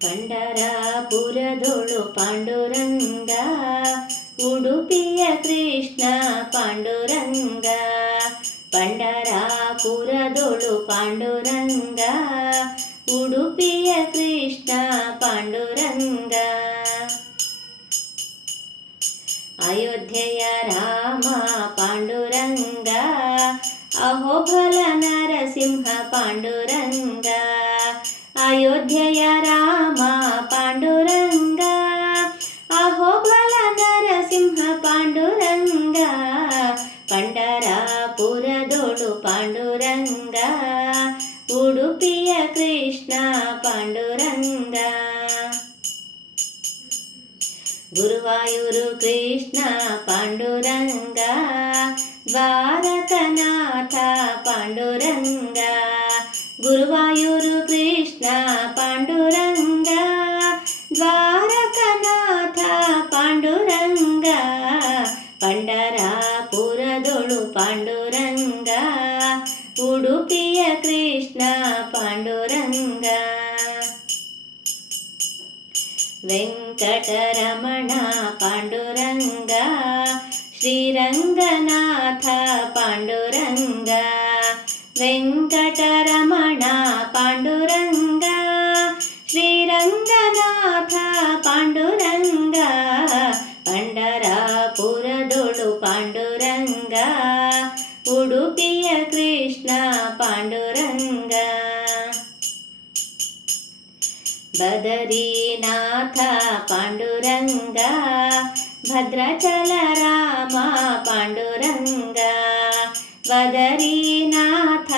ಪಂಡರಾಪುರದೊಳು ಪಾಂಡುರಂಗ ಉಡುಪಿಯ ಕೃಷ್ಣ ಪಾಂಡುರಂಗ ಪಂಡರಾಪುರದೊಳು ಪಾಂಡುರಂಗ ಉಡುಪಿಯ ಕೃಷ್ಣ ಪಾಂಡುರಂಗ ಅಯೋಧ್ಯೆಯ ರಾಮ ಪಾಂಡುರಂಗ ಅಹೋಬಲ ನರಸಿಂಹ ಪಾಂಡುರಂಗ ಅಯೋಧ್ಯೆಯ ರಾಮ పాండురంగ ఉడుపియ కృష్ణ పాండురంగ. గురువాయూరు కృష్ణ పాండురంగ ద్వారకనాథ పాండురంగ. గురువాయూరు కృష్ణ పాండురంగ ద్వారకనాథ పాండురంగ. పండరాపురదొಳು పాండురంగా. ಪಾಂಡುರಂಗ ಉಡುಪಿಯ ಕೃಷ್ಣ ಪಾಂಡುರಂಗ ವೆಂಕಟರಮಣ ಪಾಂಡುರಂಗ ಶ್ರೀರಂಗನಾಥ ಪಾಂಡುರಂಗ ವೆಂಕಟರಮಣ ಪಾಂಡುರಂಗ ಶ್ರೀರಂಗನಾಥ ಪಾಂಡುರಂಗ ಪಂಡರಾಪುರದೊಳು ಪಾಂಡುರಂಗ బదరీనాథ పాండురంగ భద్రచల రామ పాండురంగ బదరీనాథ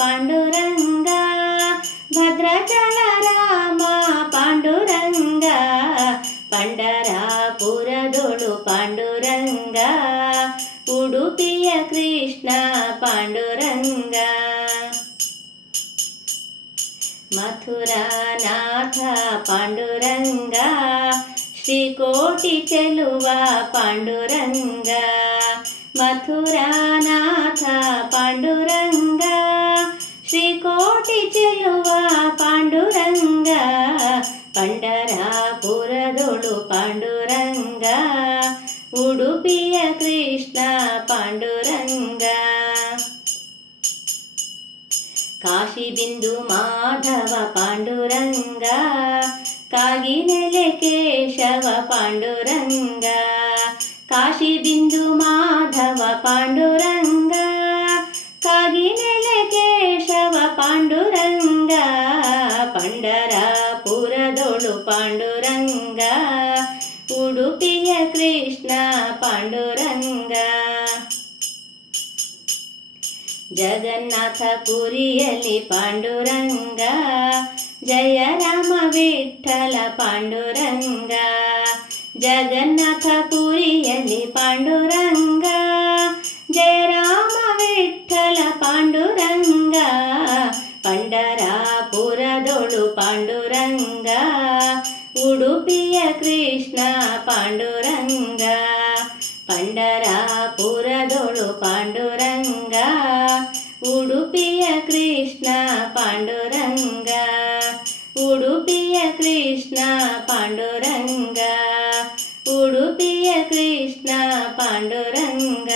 పాండురంగ భద్రచల రామ పాండురంగ పండరాపురదొడు పాండురంగ ఉడుపియ కృష్ణ పాండురంగ. ಮಥುರಾನಾಥ ಪಾಂಡುರಂಗ ಶ್ರೀಕೋಟಿ ಚೆಲುವ ಪಾಂಡುರಂಗ ಮಥುರಾನಾಥ ಪಾಂಡುರಂಗ ಶ್ರೀಕೋಟಿ ಚೆಲುವ ಪಾಂಡುರಂಗ ಪಂಡರಾಪುರದೊಳು ಪಾಂಡುರಂಗ ಉಡುಪಿಯ ಕೃಷ್ಣ ಪಾಂಡುರಂಗ ಕಾಶಿ ಬಿಂದು ಮಾಧವ ಪಾಂಡುರಂಗ ಕಾಗಿನೆಲೆ ಕೇಶವ ಪಾಂಡುರಂಗ ಕಾಶಿ ಬಿಂದು ಮಾಧವ ಪಾಂಡುರಂಗ ಕಾಗಿನೆಲೆ ಕೇಶವ ಪಾಂಡುರಂಗ ಪಂಡರಾಪುರದೊಳು ಪಾಂಡುರಂಗ ಜಗನ್ನಾಥ ಪುರಿಯಲ್ಲಿ ಪಾಂಡುರಂಗ ಜಯ ರಾಮ ವಿಠಲ ಪಾಂಡುರಂಗ ಜಗನ್ನಾಥ ಪುರಿಯಲ್ಲಿ ಪಾಂಡುರಂಗ ಜಯ ರಾಮ ವಿಠಲ ಪಾಂಡುರಂಗ ಪಂಡರಾಪುರದೊಳು ಪಾಂಡುರಂಗ ಉಡುಪಿಯ ಕೃಷ್ಣ ಪಾಂಡುರಂಗ ಪಂಡರಾಪುರದೊಳು ಪಾಂಡುರಂಗ ಕೃಷ್ಣ ಪಾಂಡುರಂಗ ಉಡುಪಿಯ ಕೃಷ್ಣ ಪಾಂಡುರಂಗ